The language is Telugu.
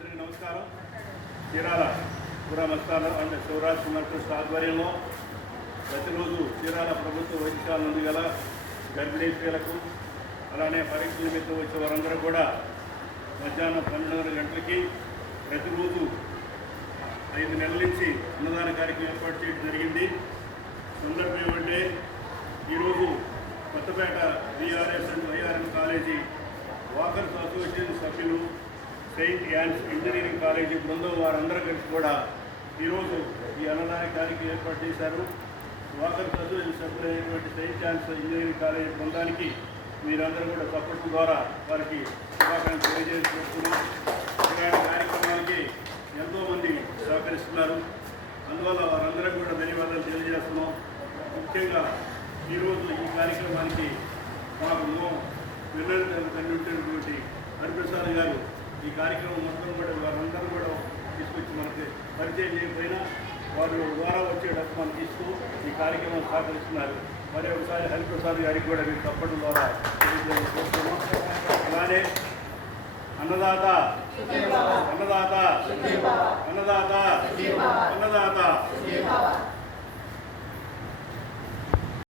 అందరికీ నమస్కారం. చీరాల పురామస్థానం అంటే శివరాజ్ కుమార్ ట్రస్ట్ ఆధ్వర్యంలో ప్రతిరోజు చీరాల ప్రభుత్వ వైద్యశాల నుండి గల గర్భిణీ స్త్రీలకు అలానే పరీక్షల నిమిత్తం వచ్చే వారందరూ కూడా మధ్యాహ్నం 12:30 గంటలకి ప్రతిరోజు 5 నెలల నుంచి అన్నదాన కార్యక్రమం ఏర్పాటు చేయడం జరిగింది. సందర్భం ఏమంటే ఈరోజు Kothapet BRS and YRM college walkers association సభ్యులు, సెయింట్ యాన్స్ ఇంజనీరింగ్ కాలేజీ బృందం వారందరూ కలిసి కూడా ఈరోజు ఈ అన్నదాన కార్యక్రమం ఏర్పాటు చేశారు. వాకర్స్ అసోసియేషన్ సభ్యులైనటువంటి సెయింట్ యాన్స్ ఇంజనీరింగ్ కాలేజీ బృందానికి మీరందరూ కూడా చప్పట్ల ద్వారా వారికి శుభాకాంక్షలు తెలియజేసుకుంటున్నాం. ఇలాంటి కార్యక్రమాలకి ఎంతోమంది సహకరిస్తున్నారు. అందువల్ల వారందరూ కూడా ధన్యవాదాలు తెలియజేస్తున్నాం. ముఖ్యంగా ఈరోజు ఈ కార్యక్రమానికి మాకు వెన్నటువంటి హరిప్రసాద్ గారు ఈ కార్యక్రమం మొత్తం కూడా వారందరూ కూడా తీసుకొచ్చి మనకి పరిచయం చేయకపోయినా వారి ద్వారా వచ్చే డబ్బు మనకి ఇస్తూ ఈ కార్యక్రమం సహకరిస్తున్నారు. మరి ఒకసారి హరిప్రసాద్ గారికి కూడా మీరు తప్పడం ద్వారా తెలియజేస్తున్నాం. అలానే అన్నదాత అన్నదాత అన్నదాత అన్నదాత